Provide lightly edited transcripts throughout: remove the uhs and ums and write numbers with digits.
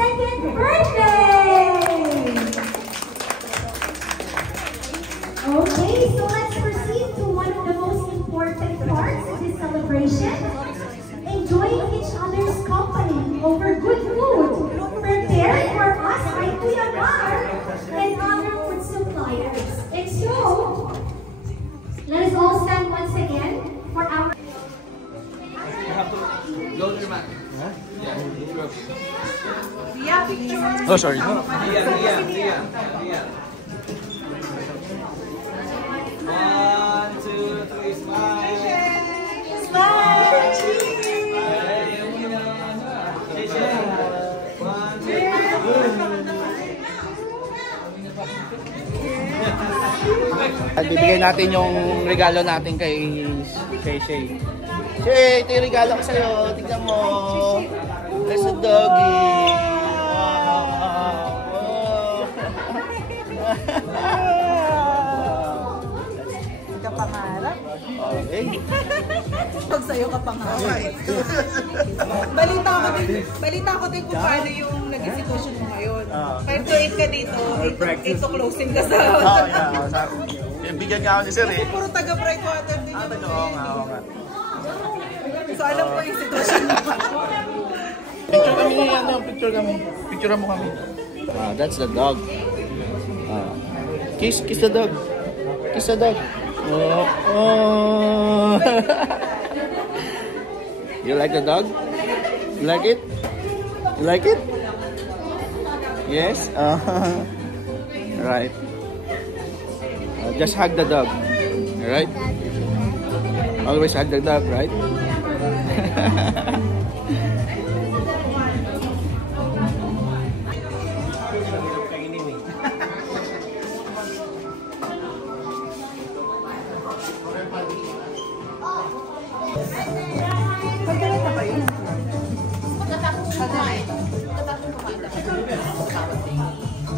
2nd birthday! Okay, so let's proceed to one of the most important parts of this celebration. Enjoying each other's company over good food prepared for us by Kuya Mar and other food suppliers. And so, let us all stand once again for our... Oh, sorry. One, two, three, smile. Smile. At bibigyan natin yung regalo natin kay Shay. Shay, ito yung regalo ko sa'yo. Tignan mo. There's a doggy. Ka pangarap? Okay. Pag sa'yo ka pangarap. Balita ko din kung paano yung naging sitwasyon mo ngayon. 5 to 8 ka dito, 8 to closing ka sa... Bigyan nga ako ni Sir eh. Puro taga Brightwater din. Oo nga. So alam ko yung sitwasyon mo. Picture kami, Picture mo kami. That's the dog. Kiss the dog. Kiss the dog. Oh. You like the dog? You like it? You like it? Yes? Right. Just hug the dog. Alright? Always hug the dog, right?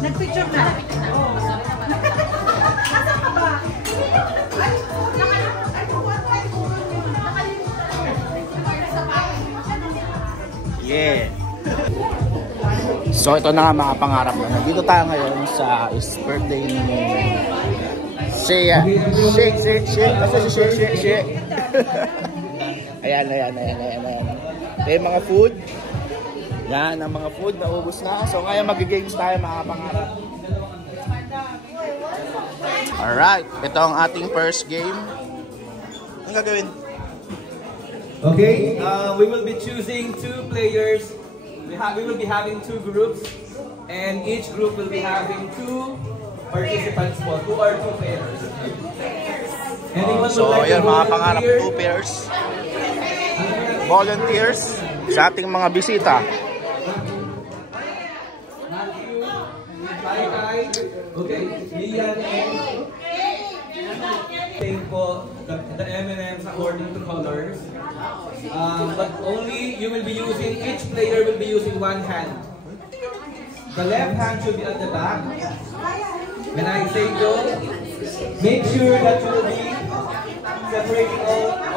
Nagpicture na. Asan ka ba? Yeah. So ito na nga mga pangarap na. Dito tayo ngayon sa birthday ni Shea. Shea. Ayan. Ito yung mga food. Yan, ang mga food naubos na. So ngayon mag-games tayo mga pangarap. Alright, ito ang ating first game. Anong gagawin? Okay, we will be choosing 2 players. We will be having 2 groups, and each group will be having 2 participants po, 2 or 2 players. So ayan mga pangarap, 2 pairs. Volunteers sa ating mga bisita. Okay, Lian and po the M&Ms according to colors. But only you will be using, each player will be using 1 hand. The left hand should be at the back. When I say go, make sure that you will be separating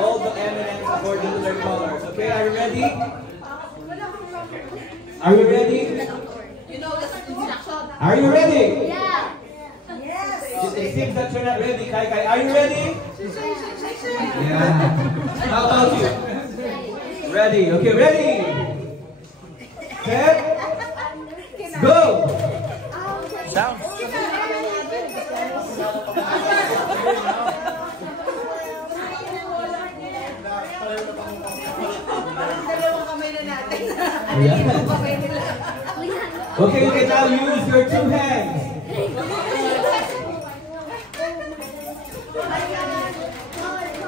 all the M&Ms according to their colors. Okay, are you ready? Are you ready? You know the instruction. Are you ready? Yeah. Yes. It seems that you're not ready, Kai. Are you ready? Yeah. How about you? Ready. Okay, ready. Set. Go. Sound. Okay, you can now use your 2 hands.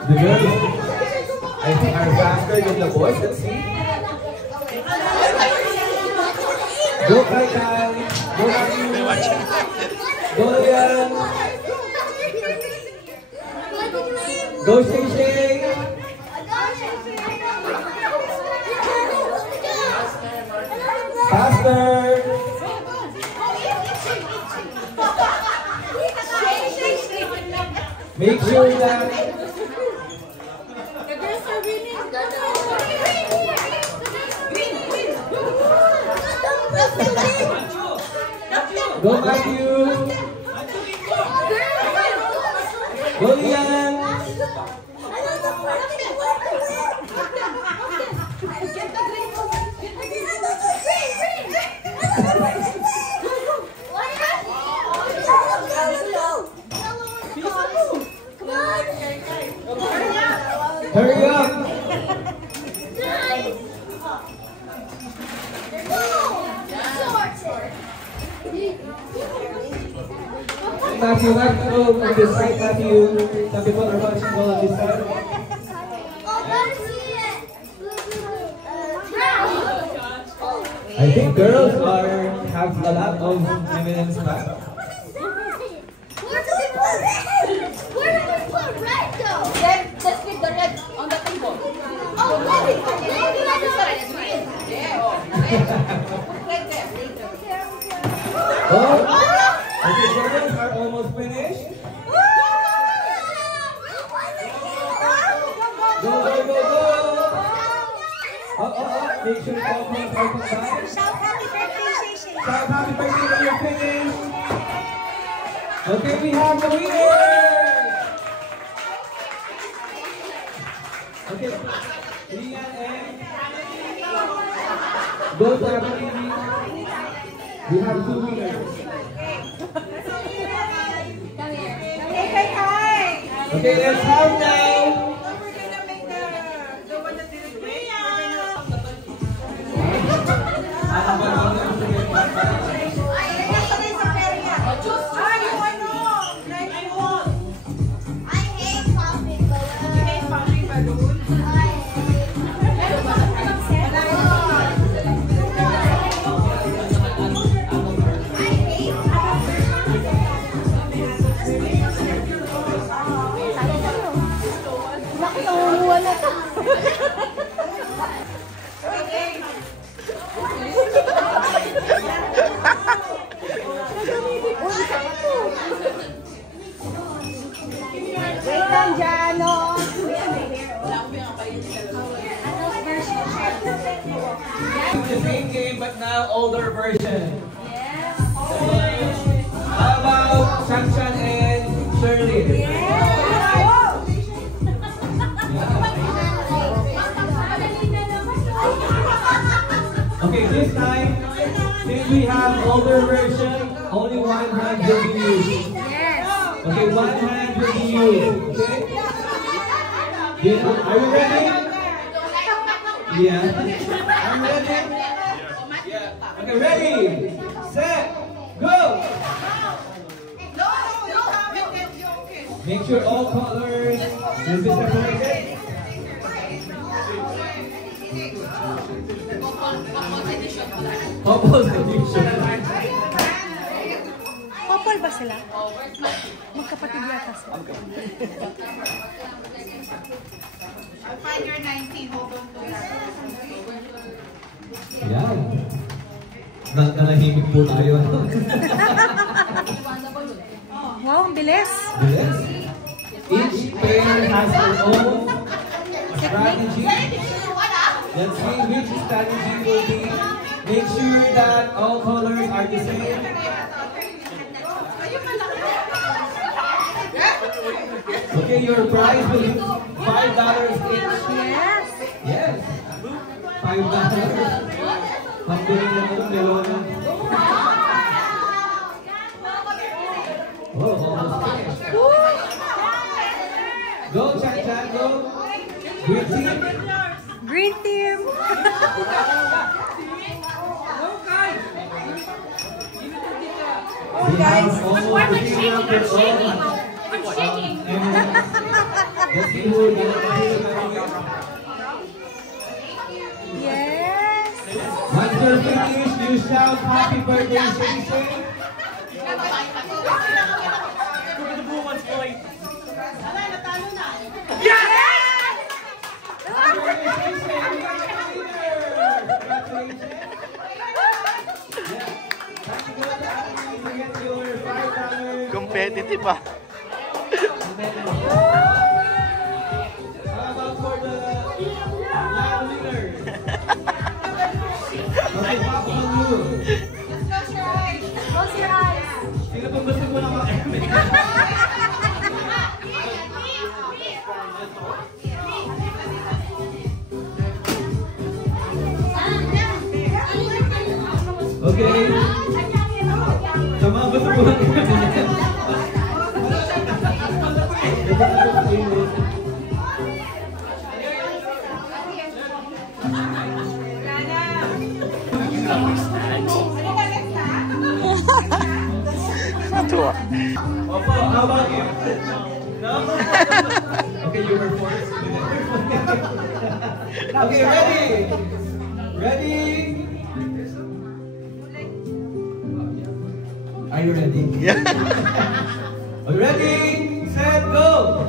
The girls, I think, are faster than the boys. Let's see. Go, Kai. Go, Matthew. Go, Lian. Go, Shay. Faster. Make sure that The girls are winning. Go Matthew! Go Lian! Hurry up! Matthew, Matthew, go on this side, Matthew. Some people are watching, go on this side. I think girls have a lot of M&M's back. Where do we put red though? Let's keep the red on the table. Oh, maybe Oh, okay, girls are almost finished. Go, go, go, go! Make sure all points are combined. Shout happy birthday, Shay. Shout happy birthday when you're finished. Okay, we have the winner! Okay, Lian and go to Abba TV. We have 2 winners. Okay, let's have now. The same game, but now older version. Yes. How about Shanshan and Shirley? Okay, this time, since we have older version, only one hand will be used. Yes. Okay, one hand will be used. Okay? Are you ready? Yeah. I'm ready. Yeah. Okay, ready, set, go. Make sure all colors will be separated. Opposite edition. Couple ba sila? Magkapatid yata sila. I'll find your 19. Hold on to that. Yan. Nanahimik po tayo. Wow, ang bilis. Yes. Each player has their own strategy. Let's see which strategy will be. Make sure that all colors are the same. Okay, your prize will be $5 each. Yes. Yes. $5. Pambili na itong melona. Oh, almost finished. Go, Chan Chan, go. Green team. Green team. Oh, guys. I'm shaking. I'm shaking. Let's see who will get the Yes. Once you're finished, you shout happy birthday, Shay Shay. Competitive ah. How about for the young winners? Okay, Papa, on you. Okay. Sama ba ito po? Natuwa. Opo, how about you? No? Okay, you were forced. Okay, ready? Ready? Are you ready? Yeah. Are you ready? Set, go!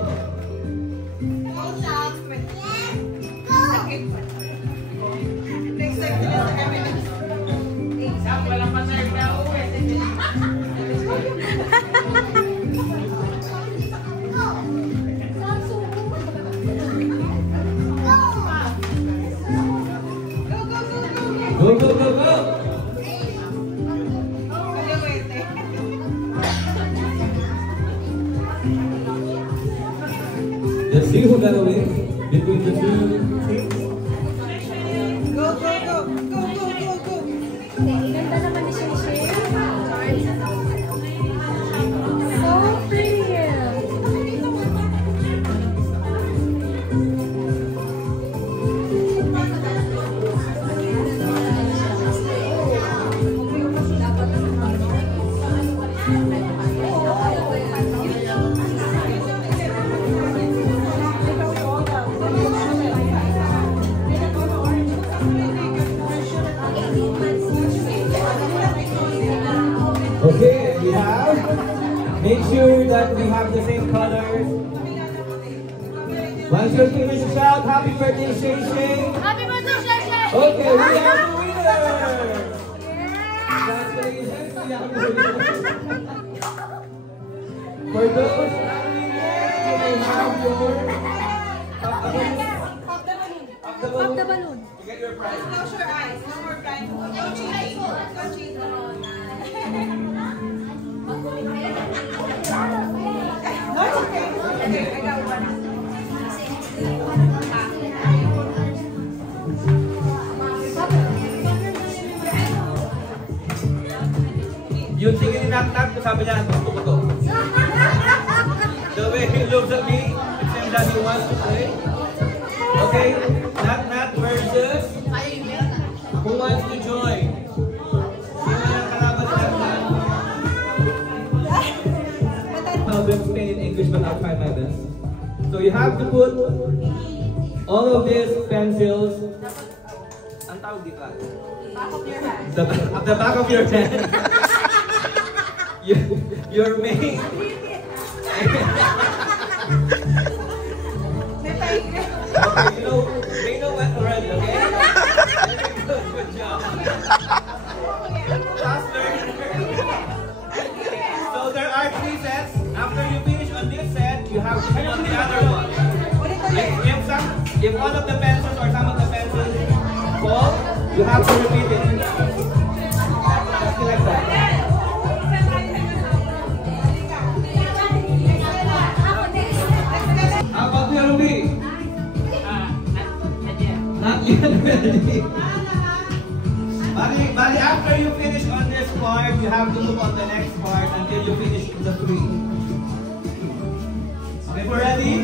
Go, go, go, go! Let's see who got away between the two teams. Go, go, go. Go, go, go, go. Ganda naman ni Shay. So pretty. Okay, we have. Make sure that we have the same colors. Once your team is shout, happy birthday, Shay Shay. Happy birthday, Shay Shay! Okay, we have the winner. Congratulations, we have the winner. For those standing there, you may have your Pop the balloon. You get your prize. Close your eyes. No more blind. No cheating. No cheating. That's okay. Okay, I got one. Yung tingin ni Nak-Nak, sabi niya, gusto ko to. The way he looks at me, it seems that he wants to play. Okay, Nak-Nak versus who wants to join? Sino yung kalaban ni Nak-Nak? I'll explain in English, but I'll try my best. So you have to put all of these pencils. Ang tawag dito? Back of your hand. At the back of your hand. Your main. Okay, they know what already, okay? Very good job. Fast learner. So there are 3 sets. After you finish on this set, you have to on the other one. If one of the pencils or some of the pencils fall, you have to repeat it. Something like that. How about you, Ruby? Not yet ready. Bali, after you finish on this part, you have to move on the next part until you finish the 3. Okay, we're ready?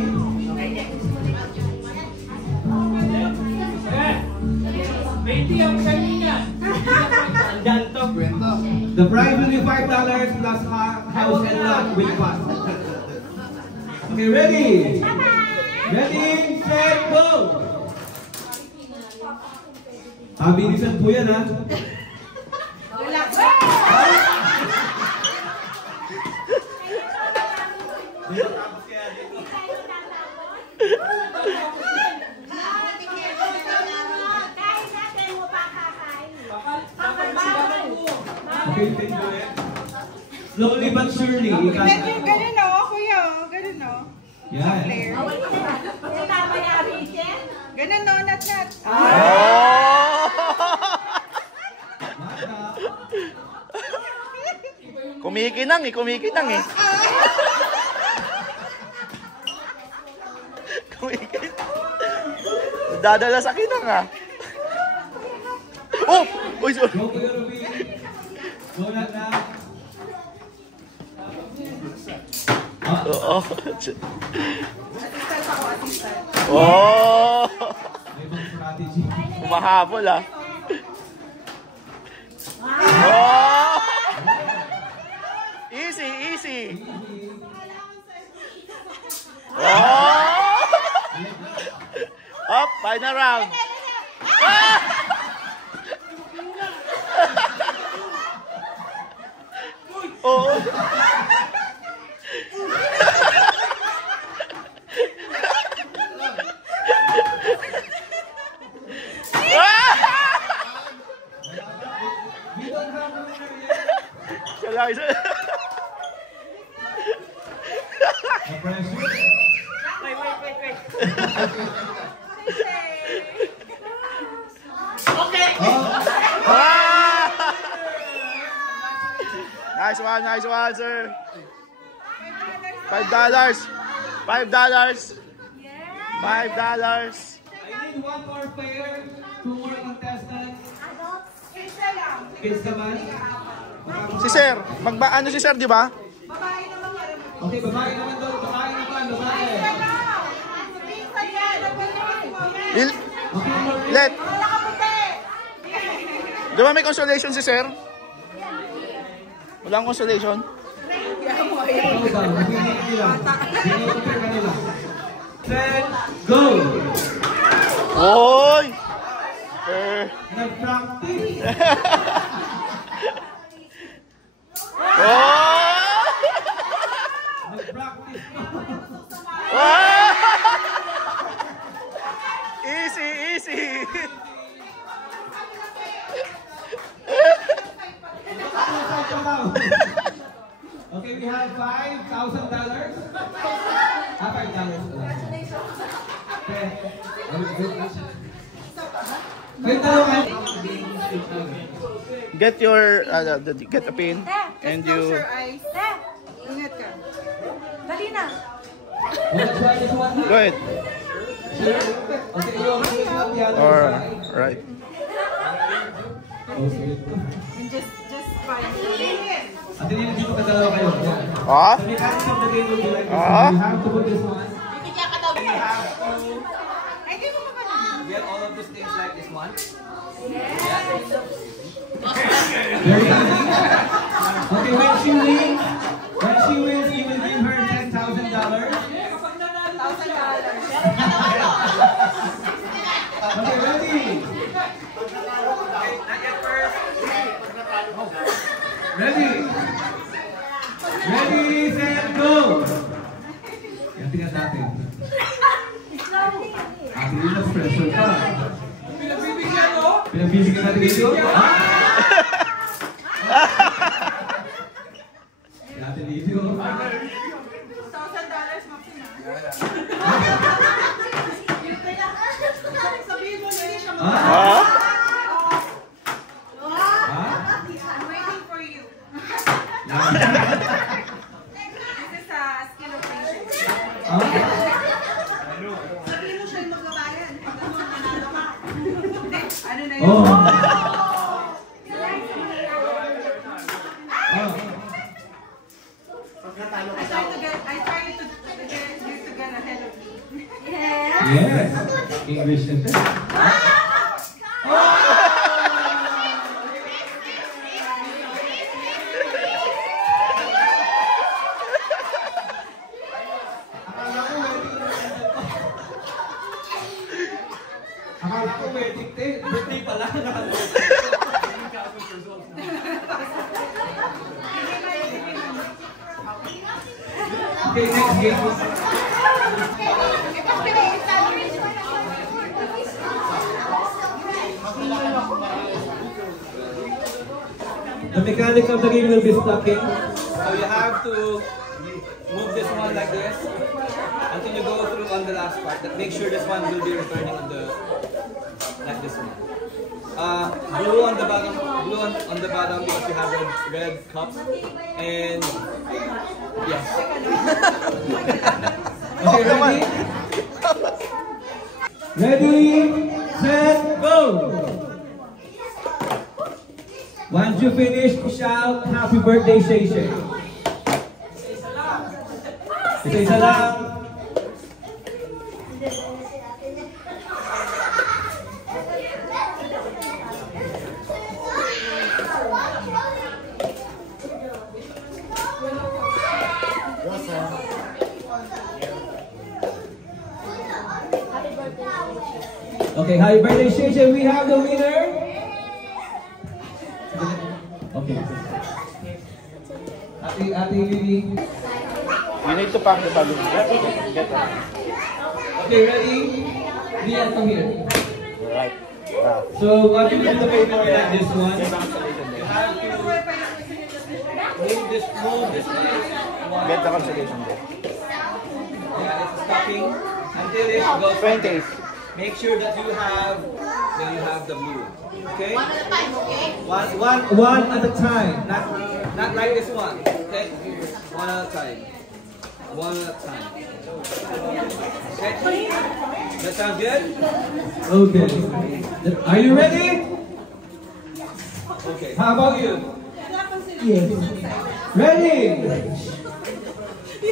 The prize will be $5 plus house and lot with cost. Okay, ready? Ready, set, go! Bilisan po yan, ha? Relax. Dito tapos kaya dito. Okay, thank you, eh. Slowly but surely. Ganun o, kuya o. Ganun o. Yan. Ganun o, nat. Kumikinang eh. Dadala sa kinang ah. Oh! Uy, sorry. Go Kuya Ruby. Go na na. Oo. Assistant ako, assistant. Oh! May ibang strategy. Umahabol ah. Oh! Easy, easy. Oh! Up, final round. Ah! Oh! Nice one, sir. $5. $5. $5. I need one more player, two more contestants. Kids naman. Si sir, ano si sir, di ba? Okay, babae naman doon. Babae naman, babae. Let. Di ba may consolation si sir? Walang consolation? Set, go! Oy! Nag-practice. Oh! Nag-practice. Easy, easy. Okay, we have $5,000. $5. Get your, get a pin, and Close you... your eyes. Ingat ka. Dali na. Go ahead. Okay, you want to help the other Or, side? right. And just find it. At hindi dito ka dalawa kayo. Ah? The mechanics of the game will be like this. Ah? You have to put this one. Bibigyan ka daw. You have to Ay, di mo pa ba? get all of these things like this one. Very easy. Okay, when she wins, you will give her $10,000. Okay, ready? Not yet first. Ready? Ready, set, go! Yan, tingnan natin. Ate Lina, pressure ka. Pinagbibigyan, no? Pinagbibigyan natin dito? Ate Lina. $1,000 maximum. Sabihin mo, hindi siya Ah? I'm waiting for you. This is a skill of patience. Sabihin mo siya yung magbabayan. Pag ano, nanalo ka. Hindi, ano na yun? I try to get you to get ahead of me. Yes. English na siya. Akala ko wedding day. Birthday pala. Okay, next game. The mechanics of the game will be stacking. So you have to move this one like this until you go through on the last part. Make sure this one will be returning on the like this one. Blue on the bottom, on the bottom because you have red cups and yes. Okay, ready? Ready, set, go! Once you finish, shout happy birthday, Shay Shay. Isa-isa lang. Okay, happy birthday, Shay Shay. We have the winner. Okay. Ate Lily. You need to pack the balloon. Get that. Okay, ready? Lian, come here. Right. So, what you need to pay for like this one? You have to move this place. Get the consolation there. Yeah, it's stopping until it goes 20. Make sure that you have the blue. Okay? One at a time, okay? One at a time. Not like this one. Okay? One at a time. One at a time. Okay? That sounds good? Okay. Are you ready? Okay. How about you? Yes. Ready?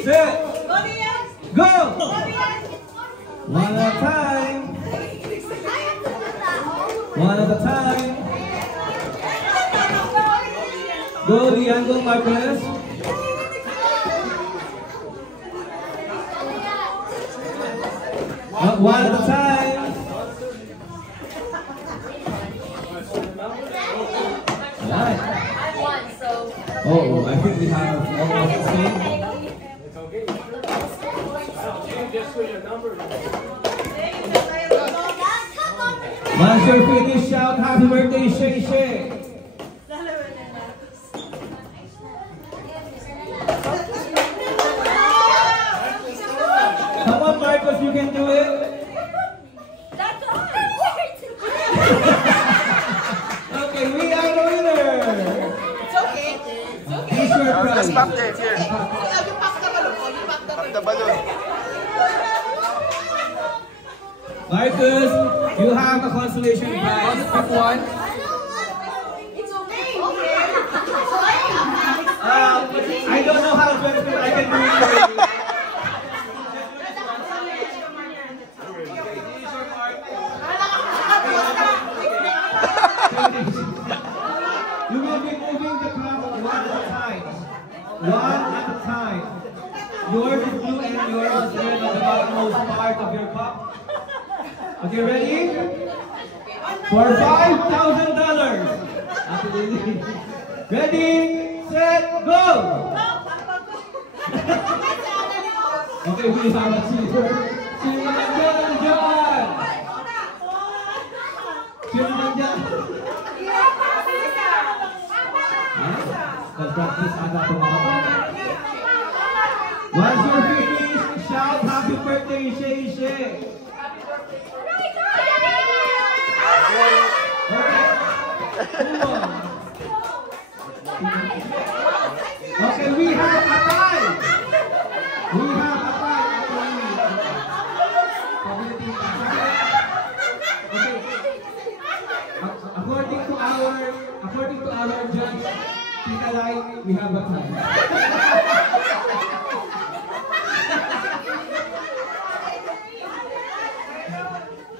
Set. Go! One at a time. One at a time. Go, Lian, go, Marcus. One at a time. Right. Oh, I think we have almost the same. Once you're finished, shout happy birthday, Shay Shay. Come on, Marcus, you can do it. Okay, we are the winner. It's okay. It's okay. Here's your prize. Just pack there, here. You pack the balloon. You pack the Pack the balloon. Marcus, you have a consolation prize. Pick one. It's okay. I don't know how to explain. I can do it for you. You will be moving the cup one at a time. One at a time. Yours is blue and yours is red on the bottommost part of your cup. Okay, ready? For $5,000. Ready, set, go! Okay, we have a cheater. Sino naman dyan? Sino naman dyan? Nag-practice ata po mga bata. Once you're finished, shout happy birthday, Shay Shay. Okay, we have a tie. We have a tie. Okay. According to our judge, Tita Lai, we have a tie.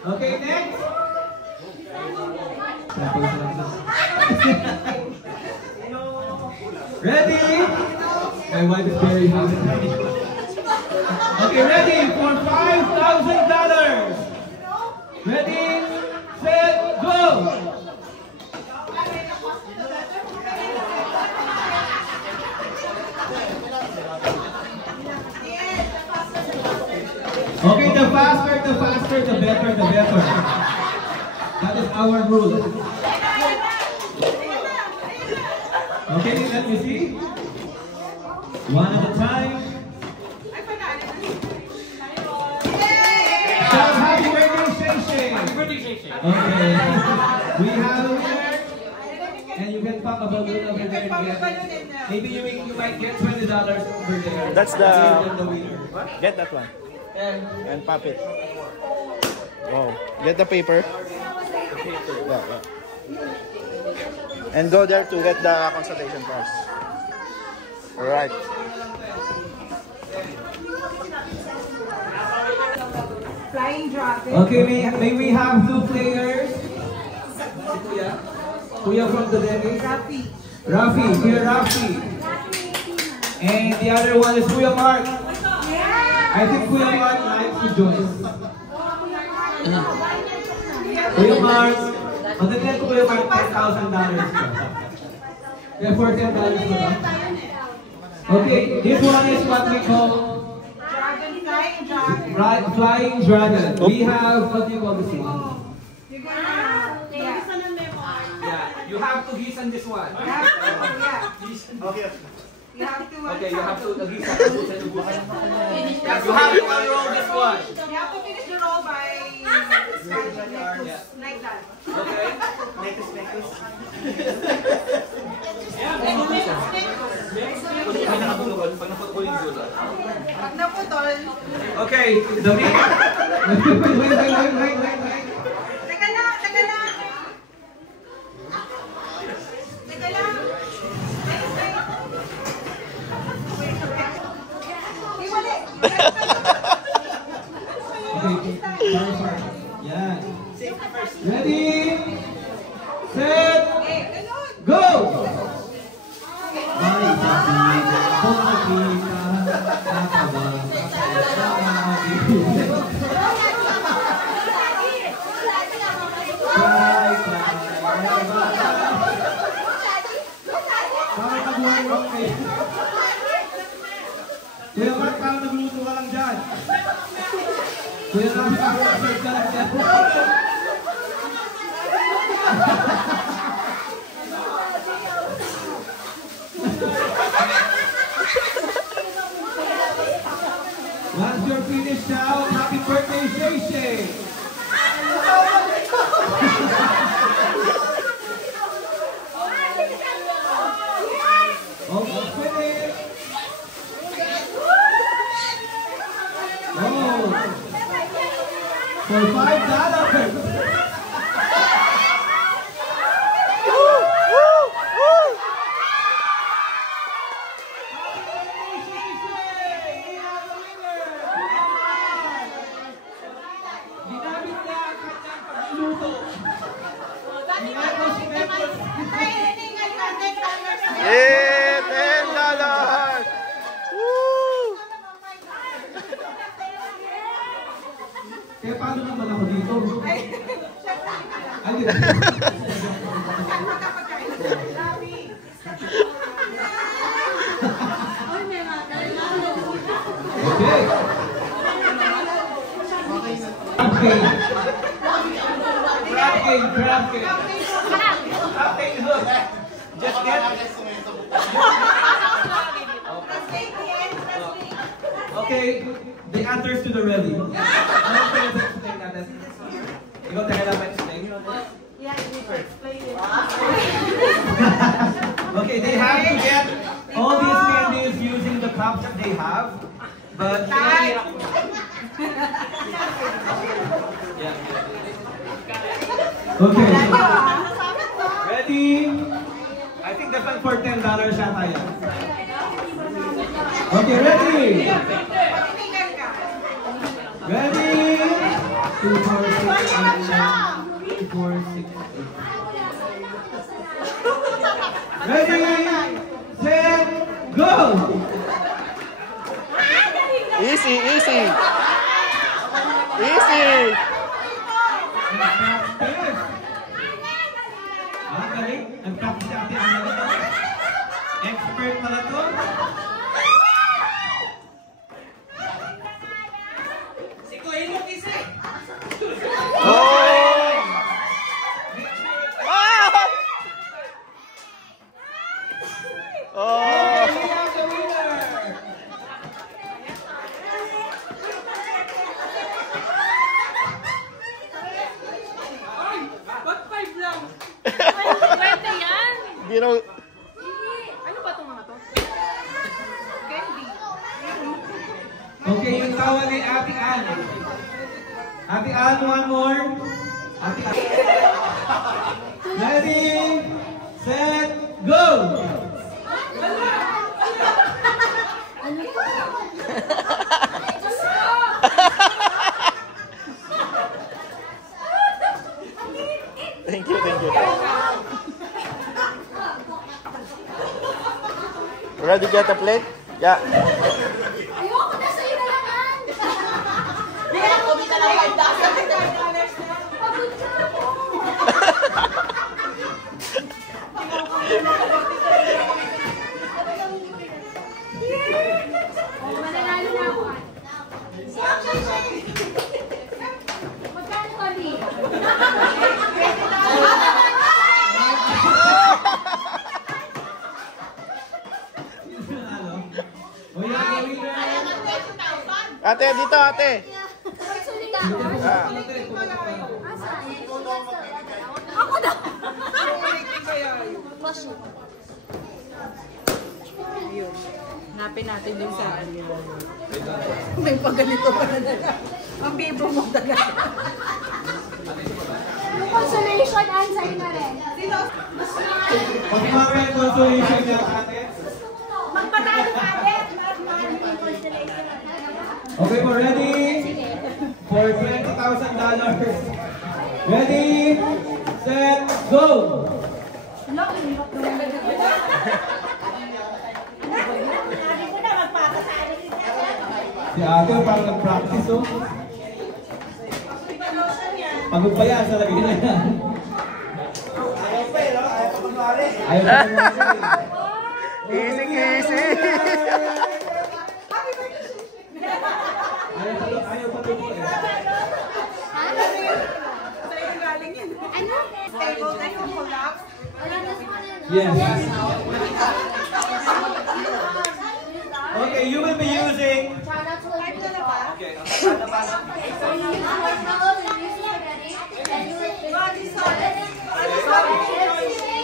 Okay, next. Ready? My wife is very happy. Okay, ready for $5,000. Ready, set, go! Okay, the faster, the better. That is our rule. Okay, let me see. One at a time. Shout happy birthday, Shay Shay. Happy birthday, Shay Shay. Okay. We have a winner. And you can pop a balloon over there and get. Maybe you might get $20 over there. That's the winner. Get that one. And pop it. Wow. Get the paper. Yeah. And go there to get the consultation price. Alright. Flying Dragon. Okay, may we have 2 players? Kuya? Kuya from the Dennis? Rafi, Kuya Rafi. And the other one is Kuya Mark. I think Kuya Mark likes to join. Kuya Mark, magdagdag ko Kuya Mark $10,000. Kaya $14 ko ba? Okay, this one is what we call Flying Dragon. We have, what do you call this one? Yeah, you have to gisan this one. Okay. You have to Okay, you have to gisan. You have to unroll this one. You have to finish the roll by like that. Okay? Pag naputol, Okay, the main. Wait. teka lang. Wait. Wait. Okay, yeah. Ready, set, go! Kuya Mark, parang nagluto ka lang dyan. Kuya Mark, parang nagluto ka lang dyan. Once you're finished now, happy birthday, Shay Shay! Almost finished! Oh! For $5! Yeah, $10! Woo! Kaya paano naman ako dito? Ay, di ba? Okay. Crab cake. Captain Hook. Just get. Okay, the answers to the ready. Ikaw tayo lang explain. Okay, they have to get all these candies using the cups that they have. But yeah. Okay. Ready? I think that's one for $10 yata yan. Okay, ready? Ready? 2, 4, 6, 8, 2, 4, 6, 8. Ready? Set, go! Easy. Galing. Nag-practice si Ate Ana nito. Expert pala to. Si Kuya mo kasi. Oh! Oh! Okay, we have the winner. Pwede yan. Gino. Ano ba itong mga to? Candy. Okay, yung tawa ni Ate Ann. Ate Ann, one more. Ate Ann. Ready, set, go! Thank you, thank you. Ready to get a plate? Yeah. Ayoko na sa'yo na lang, Ann. Bigyan ko kita lang $5. Pagod ka ako. Mananalo na ako. Magkano kami? Ate, dito ate. Ako na! Hanapin natin yung saan yun. May pagganito pa na nila. Ang bibo mo talaga. Yung consolation, Ann, sa'yo na rin. Pag mga consolation niya, ate. Magpatalo ka rin! Okay po, ready? For $20,000. Ready, set, go! Si ate parang nag-practice, oh. Pagod pa yan, sa lagi na yan. Ayaw pa eh, no? Ayaw pa kumari. Ayaw pa kumari. Easy, easy. Ayaw pa tupo eh. Sa'yo galing yun. Ano? Stable na yung collapse. Yes. Okay, you will be using... Okay.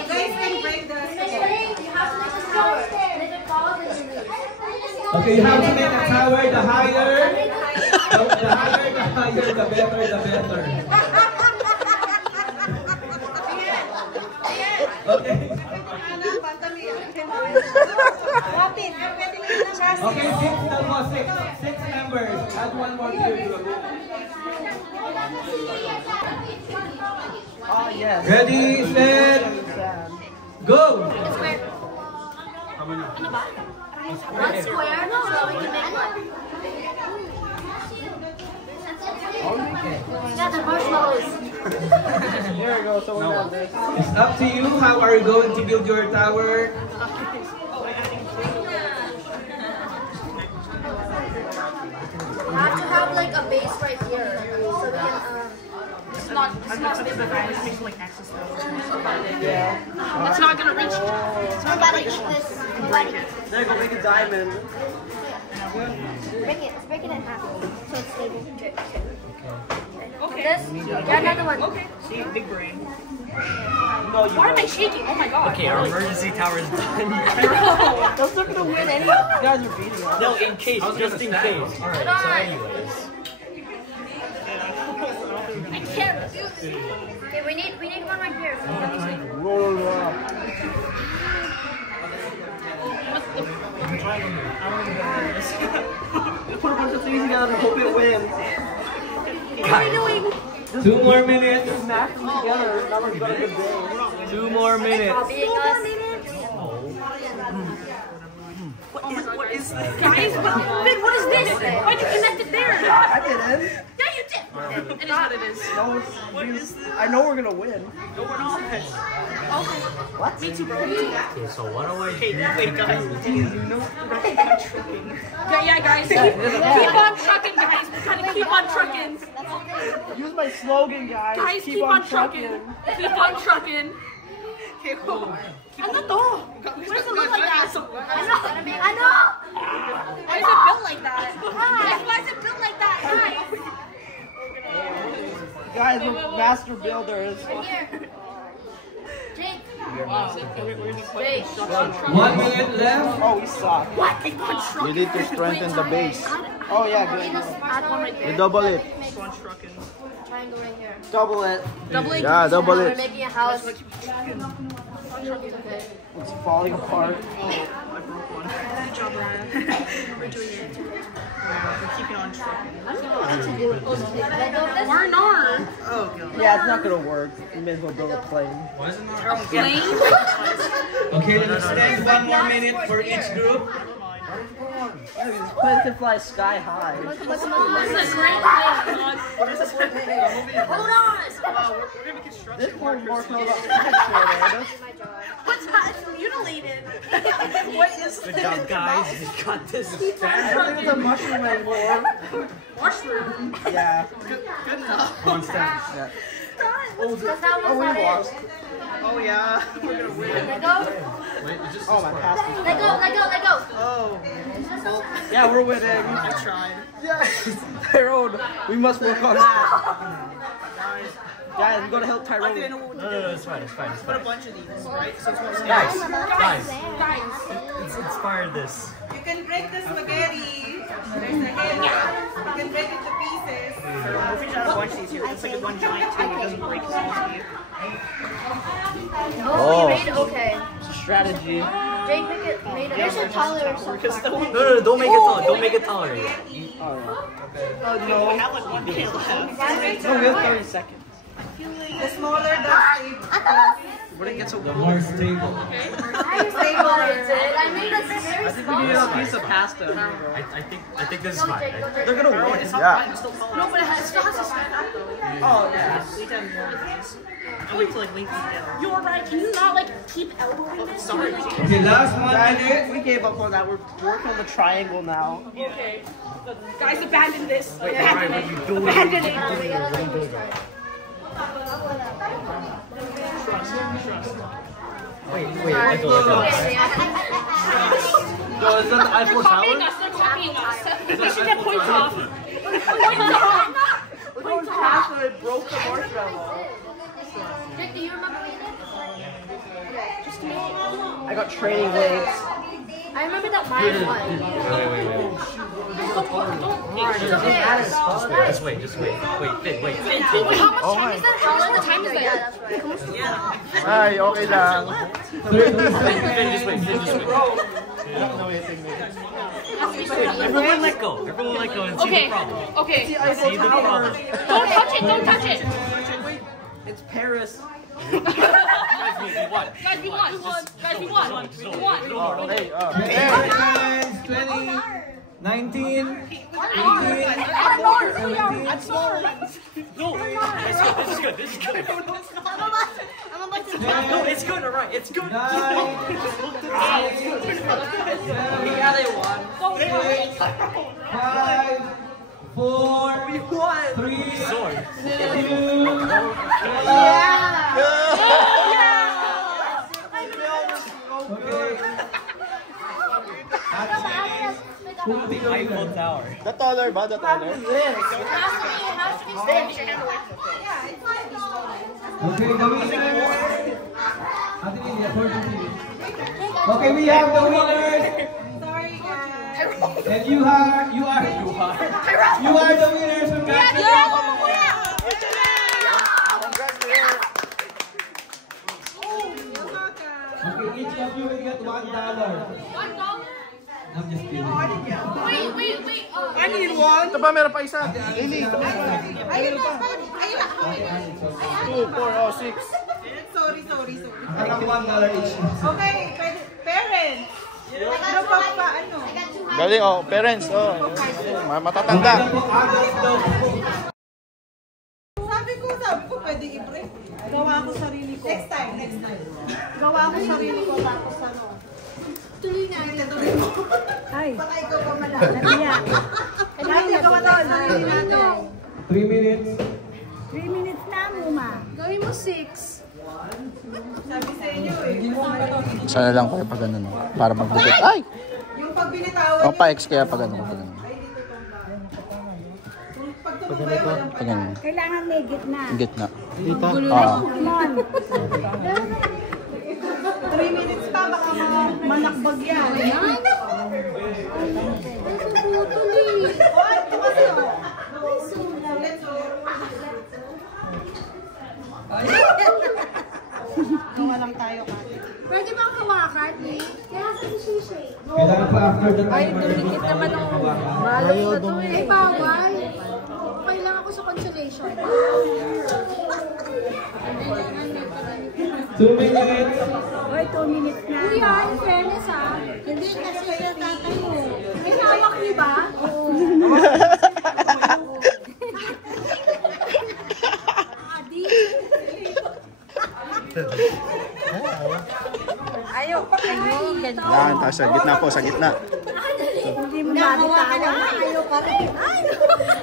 Guys, can break the Okay, you have to make a tower. The higher, the better. Okay. Okay, six members. Add one more here. Ready, set, go. One square? No, we can make one. Yeah, the marshmallows. Here we go, so we have this. It's up to you. How are you going to build your tower? We have to have like a base right here, so we can. It's not like access. It's not gonna reach. We're about to eat this. There you go, make a diamond. Break it. Let's break it in half so it's stable. Okay. This? Yeah, another one. Okay. See, big brain. No, you Why am I shaking? Oh my god. Okay, our emergency tower is done. Those are gonna win any. You guys are beating us. No, in case, just in case. Alright, so anyways. I can't do this. Okay, we need one right here. Roll it up. Put a bunch of things together and hope it wins. What are you doing? 2 more minutes. Smash them together. That was a good day. 2 more minutes. Copying us. What is this? Guys, what is this? Why'd you connect it there? I didn't. Yeah, you did. It is what it is. No, What is this? I know we're gonna win. No, we're not. Okay. What? Me too, bro. Okay, so what do I do? Wait, guys. Yeah, guys. Keep on trucking, guys. We're gonna keep on trucking. Use my slogan, guys. Guys, keep on trucking. Keep on trucking. Ano to? Why does it look like that? Ano? Why is it built like that? Why is it built like that? Guys, we're master builders. Here. Jake. 1 minute left. Oh, we suck. You need to strengthen the base. Oh yeah, good. You double it. Triangle right here. Double it. Double it. Yeah, double We're it. making a house. Okay. It's falling apart. Good job, Ryan. We're doing it. We're keeping on track. We're not. Oh, God. Yeah, it's not gonna work. You may as well build a plane. Why is it not? Plane? Okay, let's extend 1 more minute for each group. This plane can fly sky high. This is a great plane. Hold on. This plane more filled up. What's that? It's mutilated. What is this? Good job, guys. You got this. I think it's a mushroom anymore. Mushroom. Yeah. Good enough. One step. Yeah. That's how Oh, we much that lost. is. Oh, yeah. We're gonna win. Let go. Oh, my pass. Let go. Let go. Let go. Oh. Yeah, we're winning. I tried. Yes. Tyrone, we must work on that. Guys, we gotta help Tyrone. Okay, no, It's fine, it's fine, it's put a fine. bunch of these, right? So it's one Guys, Guys. let's inspire this. You can break the spaghetti. There's a head. You can break it to pieces. If we try to bunch these here, it's like one giant thing. It doesn't break as easy. Oh, you made it okay. Strategy. Jake made it. There's a taller or something. No, don't make it tall. Don't make it taller. Oh, No, we have like 1 minute left. no, we have 30 seconds. The smaller the shape. When it gets a The more stable. I made a very small We need a one. piece of pasta. I think this is Go, fine. Jake. Go, Jake. They're gonna win. It's Yeah. not fine, it's still tall. No, but it still has to stand up though. Oh, yeah. We need to have more of these. I wait till like link these down. You're right. Can you not like keep elbowing this? Sorry. Okay, last 1 minute. We gave up on that. We're working on the triangle now. Okay. Guys, abandon this. Wait, Ryan, what are you doing? Abandon it. We gotta like restart. Wait, I go. Okay, No, is that the Eiffel Tower? They're copying us. We should get points off. We're going past and it broke the marshmallow. Jake, do you remember what you did? I got training legs. I remember that mine one. Wait. It's okay. Just wait. Wait. How much time is that? How much time is that? Yeah, that's right. Ay, okay lang. 30 seconds. Just wait. Everyone let go and see the problem. Okay. See the problem. Don't touch it. Don't touch it. It's Paris. Guys, we won. Guys, we won. Guys, we won. We won. Oh, hey, 10 seconds, 20, 19, 18, 17. No, this is good. No, it's good, alright, it's good. 9, 8, 5, 4, 3, 2, 1. Eiffel Tower. The taller ba? The taller? It has to be standing. Okay, the winner. Ate Lily, according to you. Okay, we have the winners. Sorry, guys. And you are the winners. Congratulations. Okay, each of you will get $1. $1? I'm just kidding. Wait. I need one. Ito ba? Meron pa isa. Lily. Ayun na. Ayun na. 2, 4, oh, 6. Sorry. Parang $1 each. Okay, parents. Ano pa ano? Galing, oh. Parents, oh. Matatanda. Sabi ko, pwede i-break. Gawa ko sarili ko. Next time. Gawa ko sarili ko, tapos ano. Tuloy na. Tuloy mo. Ay. Baka ikaw pa malala. Natin, gawa tayo sarili natin. 3 minutes. 3 minutes na, Muma. Gawin mo 6. Sabi sa inyo eh. Sana lang kayo pag ano, no? Para magbukit. Ay! Yung pag binitawan Oh, pa-X kaya pag ano. Pag ano. pag tumubay, walang Pag ano. kailangan may gitna. Gitna. Dito? Come on. 3 minutes pa, baka manakbag yan. Gawa lang tayo, Kati. Pwede bang hawakan eh? Kaya sa sishay. Kailangan pa after the Ay, dumikit naman ang balot na to eh. Ay, bawal. Okay lang ako sa consolation. 2 minutes. Oy, 2 minutes na. Kuya, in fairness ha. Hindi kasi yung tatay mo. May hawak niyo ba? Oo. Adi. Ayaw. Yan, tapos sa gitna po, sa gitna. Hindi mo mabitawa. Ayaw pa rin.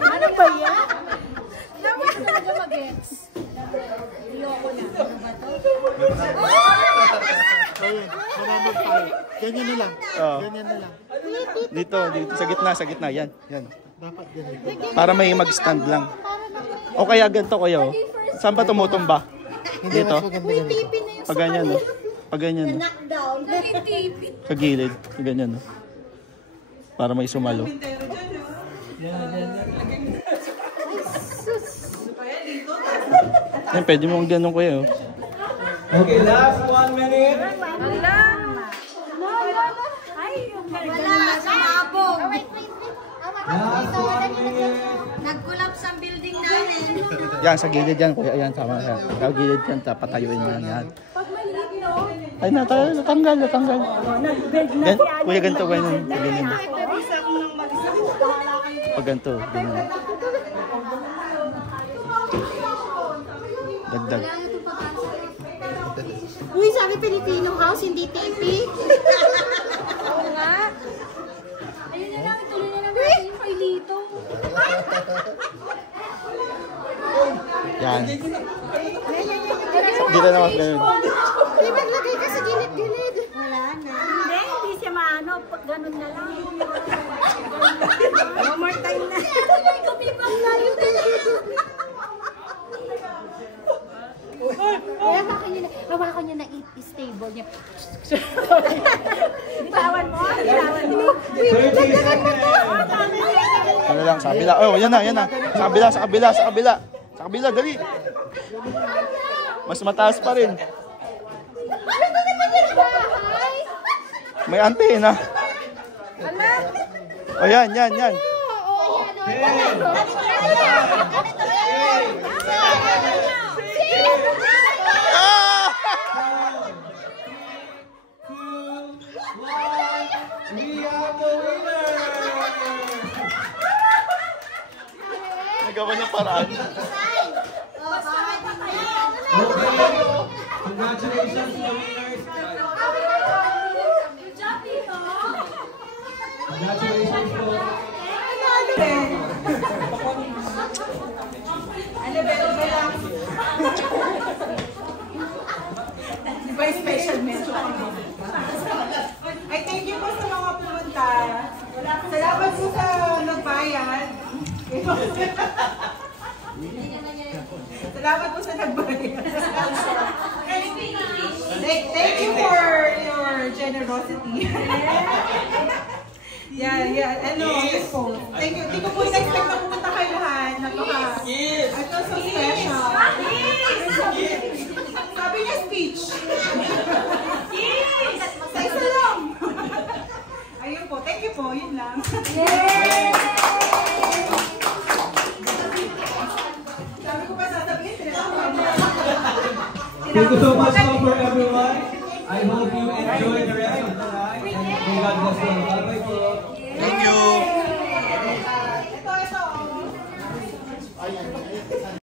Ano ba yan? Dapat talaga mag-gets. Ayoko na. Ano ba to? Ganyan na lang. Oh. Ganyan na lang. Dito, sa gitna, yan. Yan. Dapat ganyan. Para may mag-stand lang. O kaya ganito kayo. Saan ba tumutumba? Dito? Pag ganyan, no? Pag ganyan, no? Sa gilid. Sa ganyan, no? Para may sumalo. Yan, pwede mo ganun kuya, oh. Okay, last 1 minute. Ay, wala. Sabog. Last 1 minute. Nag-collapse ang building namin. Yan, sa gilid yan, kuya. Yan, tama yan. Sa gilid yan, patayuin mo yan. Pag maliit no? Ay, natanggal. Gan, kuya, ganito, ganyan. Sa ganyan. Pag ganito, ganyan. Dagdag. Uy, sabi Filipino house, hindi TV. Oo nga. Ayun na lang, ituloy na lang natin yung kailito. Yan. Dito naman ganyan. Di maglagay ka sa gilid-gilid. Wala na. Hindi siya maano. Pag ganun na lang. One more time na. Tuloy kumibang tayo na lang. Kaya hawakan niya na stable niya. Bitawan mo. 30 seconds. Ano lang, sa kabila. Oh, yan na. Sa kabila, dali. Mas mataas pa rin. May antena. Oh, yan. Nagawa niya paraan. Congratulations to the winners. Good job, Tito. Congratulations po. Di ba yung special mention? Ay, thank you po sa mga pumunta. Salamat po sa nagbayad. Salamat po sa nagbayad. Thank you for your generosity. Yeah. Ano, yes po. Thank you. Hindi ko po in-expect na pumunta kayo lahat. Ito so special. Sabi niya speech. Sa isa lang. Ayun po. Thank you po. Yun lang. Sabi ko pa sasabihin. Thank you so much for everyone. I hope you enjoy the rest of the night. And may God bless you. Bye-bye po.